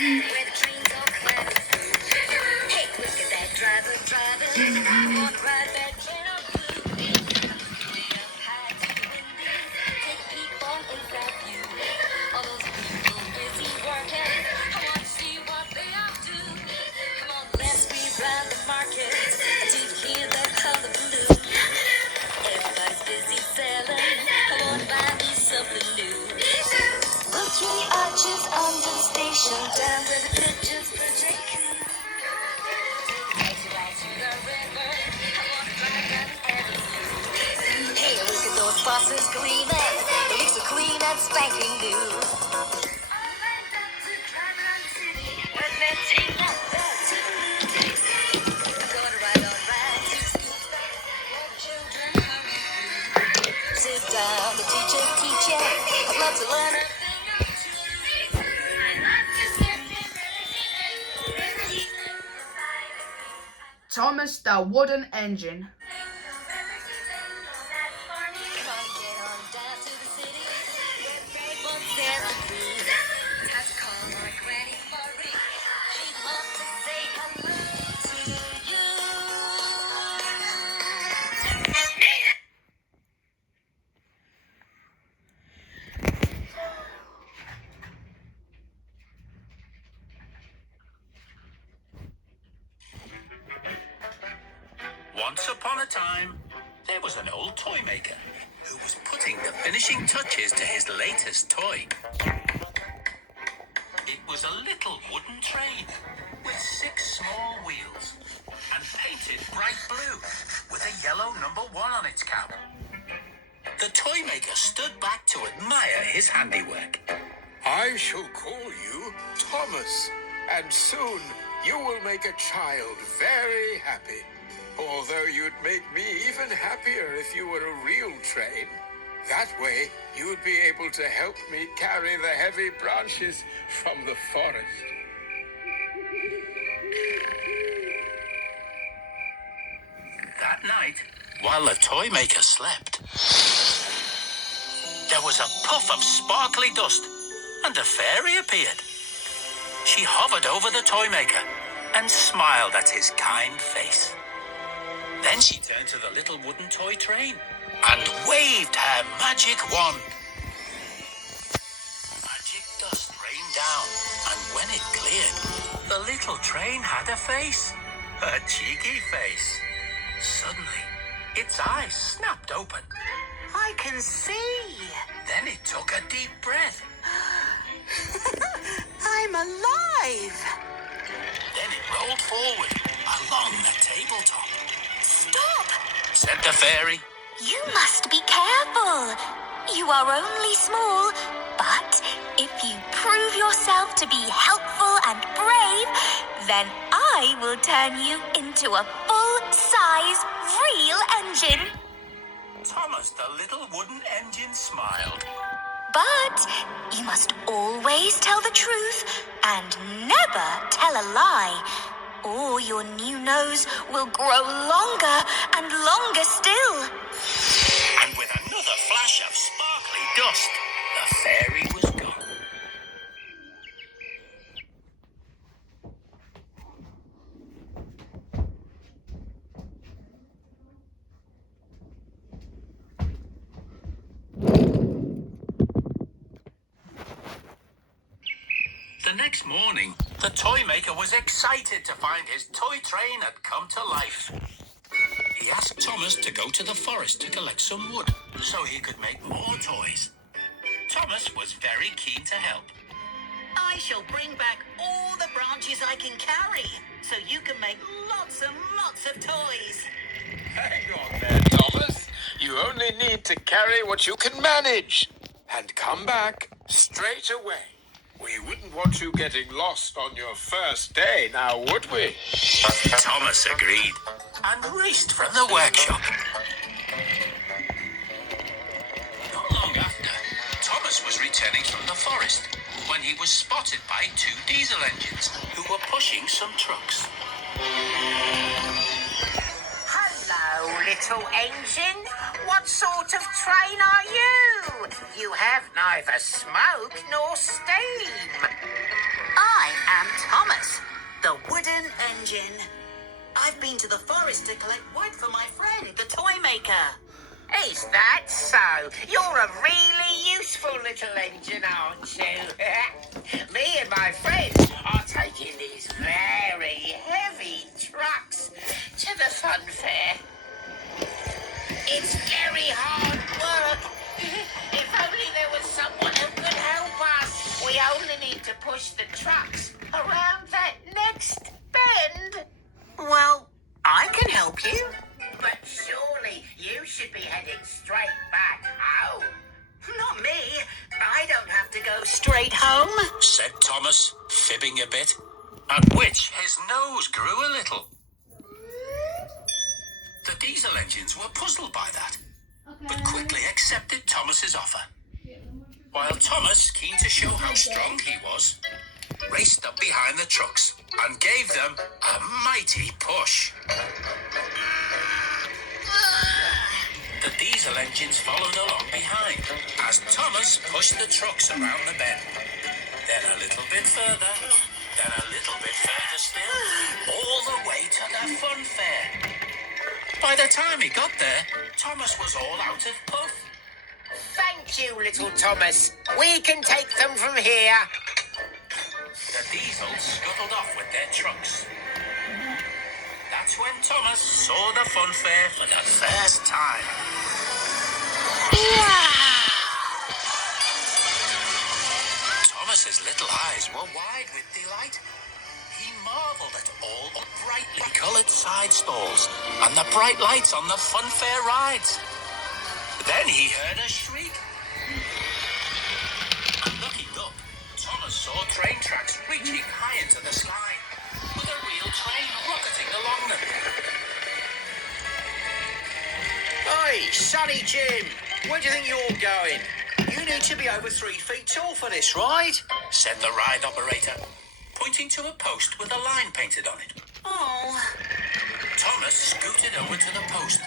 where the trains all clatter through. Hey, look at that driver driving on the ride that train on blue. Way up high to the window, take a peek on inside view. All those people busy working, I want to see what they are do. Come on, let's reroute the market. Did you hear that color blue? Everybody's busy selling. I want to buy me something new. The three arches under the station, down where the pigeons project cool. Take you right to the river. I want to ride down the avenue. Hey, look at those faucets gleaming. They look so clean and spanking new. When they're taking up that I'm gonna ride on right to school. Let children hurry through. Sit down, the teacher's teaching. I'd love to learn a thing or two. Thomas the Wooden Engine. Come on, get on down to the city, where Frank wants Santa Cruz. Has to call my Granny Marie. She'd love to say hello to you. Once upon a time, there was an old toy maker who was putting the finishing touches to his latest toy. It was a little wooden train with 6 small wheels and painted bright blue with a yellow number 1 on its cab. The toy maker stood back to admire his handiwork. I shall call you Thomas, and soon you will make a child very happy. Although you'd make me even happier if you were a real train. That way, you'd be able to help me carry the heavy branches from the forest. That night, while the toy maker slept, there was a puff of sparkly dust, and a fairy appeared. She hovered over the toy maker and smiled at his kind face. Then she turned to the little wooden toy train and waved her magic wand. Magic dust rained down, and when it cleared, the little train had a face, a cheeky face. Suddenly, its eyes snapped open. I can see. Then it took a deep breath. I'm alive. Then it rolled forward along the tabletop. Stop! Said the fairy. You must be careful. You are only small, but if you prove yourself to be helpful and brave, then I will turn you into a full-size real engine. Thomas the little wooden engine smiled. But you must always tell the truth and never tell a lie, or your new nose will grow longer and longer still. And with another flash of sparkly dust, the fairy was gone. The next morning, the toy maker was excited to find his toy train had come to life. He asked Thomas to go to the forest to collect some wood so he could make more toys. Thomas was very keen to help. I shall bring back all the branches I can carry, so you can make lots and lots of toys. Hang on there, Thomas. You only need to carry what you can manage. And come back straight away. We wouldn't want you getting lost on your first day, now would we? Thomas agreed and raced from the workshop. Not long after, Thomas was returning from the forest when he was spotted by 2 diesel engines who were pushing some trucks. Hello, little engine. What sort of train are you? You have neither smoke nor steam. I am Thomas, the wooden engine. I've been to the forest to collect wood for my friend, the toy maker. Is that so? You're a really useful little engine, aren't you? Me and my friends are taking these very heavy trucks to the fun fair. It's very hard work. If only there was someone who could help us. We only need to push the trucks around that next bend. Well, I can help you. But surely you should be heading straight back home. Not me. I don't have to go straight home. said Thomas, fibbing a bit, at which his nose grew a little. The diesel engines were puzzled by that, but quickly accepted Thomas's offer. While Thomas, keen to show how strong he was, raced up behind the trucks and gave them a mighty push. The diesel engines followed along behind as Thomas pushed the trucks around the bend. Then a little bit further, then a little bit further still, all the way to the fun fair. By the time he got there, Thomas was all out of puff. Thank you, little Thomas. We can take them from here. The diesels scuttled off with their trucks. That's when Thomas saw the fun fair for the first time. Thomas's little eyes were wide with delight. He marveled at all the brightly coloured side stalls and the bright lights on the fun fair rides. Then he heard a shriek. And looking up, Thomas saw train tracks reaching high into the sky, with a real train rocketing along them. Hey, Sonny Jim, where do you think you're going? You need to be over 3 feet tall for this ride, said the ride operator, pointing to a post with a line painted on it. Oh, Thomas scooted over to the post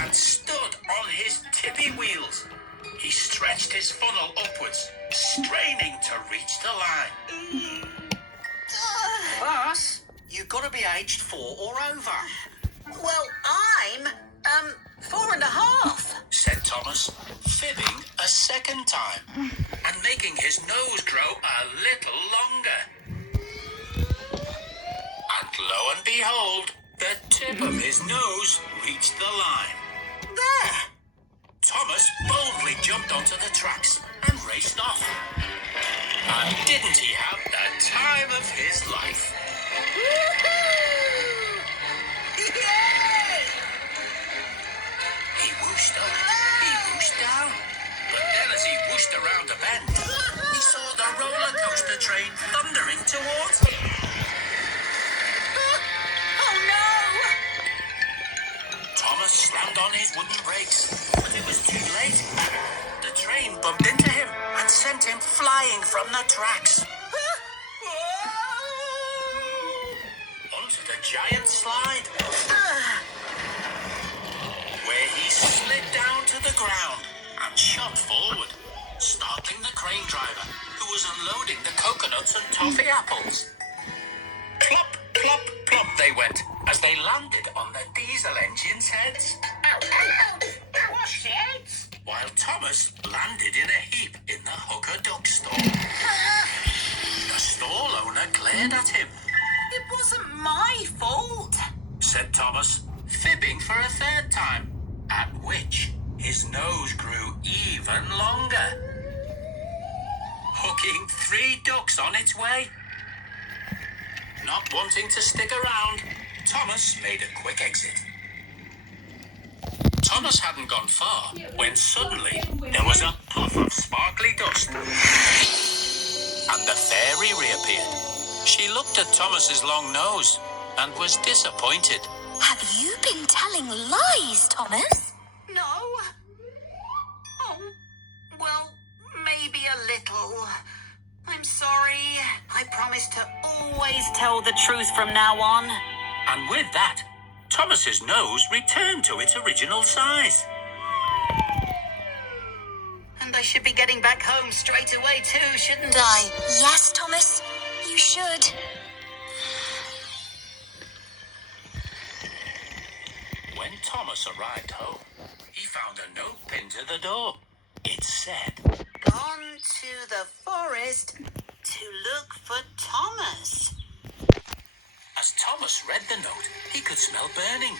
and stood on his tippy wheels. He stretched his funnel upwards, straining to reach the line. Plus, you've got to be aged 4 or over. well, I'm, 4.5. said Thomas, fibbing a second time and making his nose grow a little longer. And lo and behold, the tip of his nose reached the line. There. Thomas boldly jumped onto the tracks and raced off. And didn't he have the time of his life? Yay! He whooshed up, he whooshed down. But then as he whooshed around a bend, he saw the roller coaster train thundering towards him. Oh, no! Thomas slammed on his wooden brakes, but it was too late. The train bumped into him and sent him flying from the tracks onto the giant slide, where he slid down to the ground and shot forward, startling the crane driver, who was unloading the coconuts and toffee apples. Plop, plop, plop they went as they landed on the diesel engine's heads, What sheds? while Thomas landed in a heap in the hooker duck stall. The stall owner glared at him, It wasn't my fault. said Thomas, fibbing for a third time, at which his nose grew even longer, hooking 3 ducks on its way. Not wanting to stick around, Thomas made a quick exit. Thomas hadn't gone far when suddenly there was a puff of sparkly dust and the fairy reappeared. She looked at Thomas's long nose and was disappointed. Have you been telling lies, Thomas? No. Oh, well, maybe a little. I'm sorry. I promise to always tell the truth from now on. And with that, Thomas's nose returned to its original size. And I should be getting back home straight away too, shouldn't I? Yes, Thomas. You You should. When Thomas arrived home, he found a note pinned to the door. It said, Gone to the forest to look for Thomas. as Thomas read the note, he could smell burning.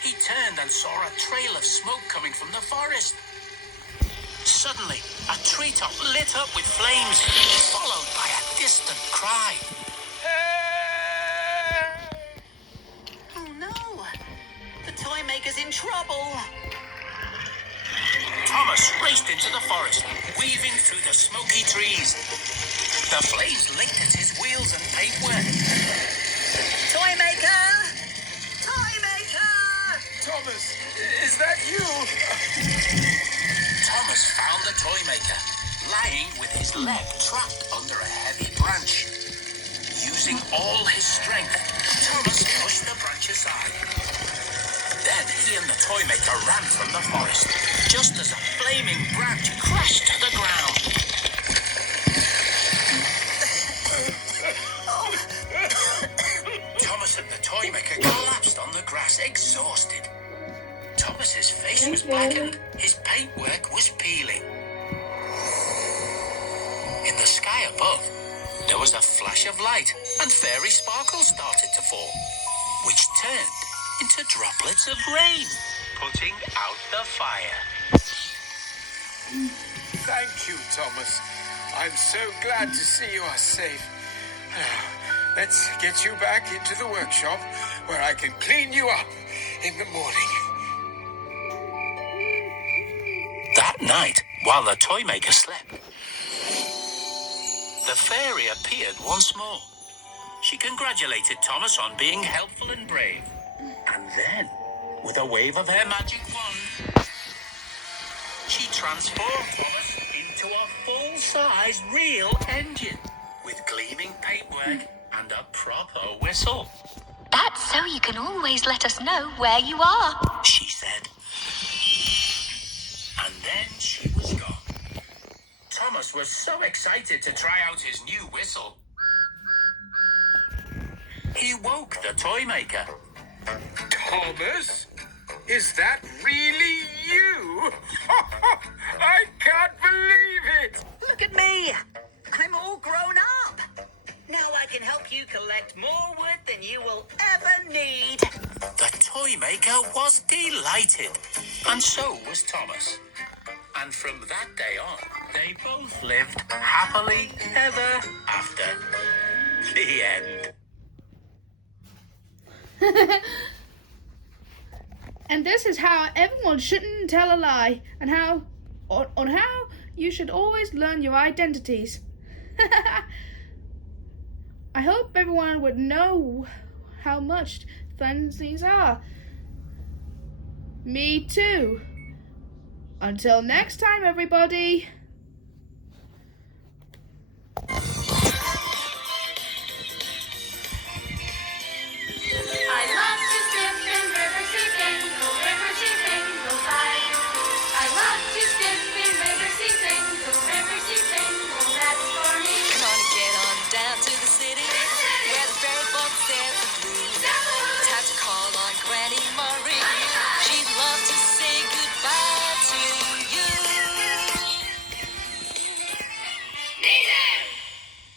He turned and saw a trail of smoke coming from the forest. Suddenly, a treetop lit up with flames, followed by a distant cry. Oh no! The toy maker's in trouble. Thomas raced into the forest, weaving through the smoky trees. The flames licked at his wheels and paintwork. Toy maker! Toy maker! Thomas, is that you? Thomas found the toy maker, lying with his leg trapped under a heavy branch. Using all his strength, Thomas pushed the branch aside. Then he and the toy maker ran from the forest, just as a flaming branch crashed to the ground. Thomas and the toy maker collapsed on the grass, exhausted. Thomas's face was blackened, his paintwork was peeling. In the sky above, there was a flash of light, and fairy sparkles started to fall, which turned into droplets of rain, putting out the fire. Thank you, Thomas. I'm so glad to see you are safe. Let's get you back into the workshop where I can clean you up in the morning. That night, while the toy maker slept, the fairy appeared once more. She congratulated Thomas on being helpful and brave. And then, with a wave of her magic wand, she transformed Thomas into a full-size real engine with gleaming paintwork and a proper whistle. That's so you can always let us know where you are. She said. And then she was gone. Thomas was so excited to try out his new whistle. He woke the toy maker. Thomas? Is that really you? I can't believe it! Look at me! I'm all grown up. Now I can help you collect more wood than you will ever need. The toy maker was delighted, and so was Thomas. And from that day on, they both lived happily ever after. The end. And this is how everyone shouldn't tell a lie, and how on how you should always learn your identities. I hope everyone would know how much fun these are. Me too. Until next time, everybody.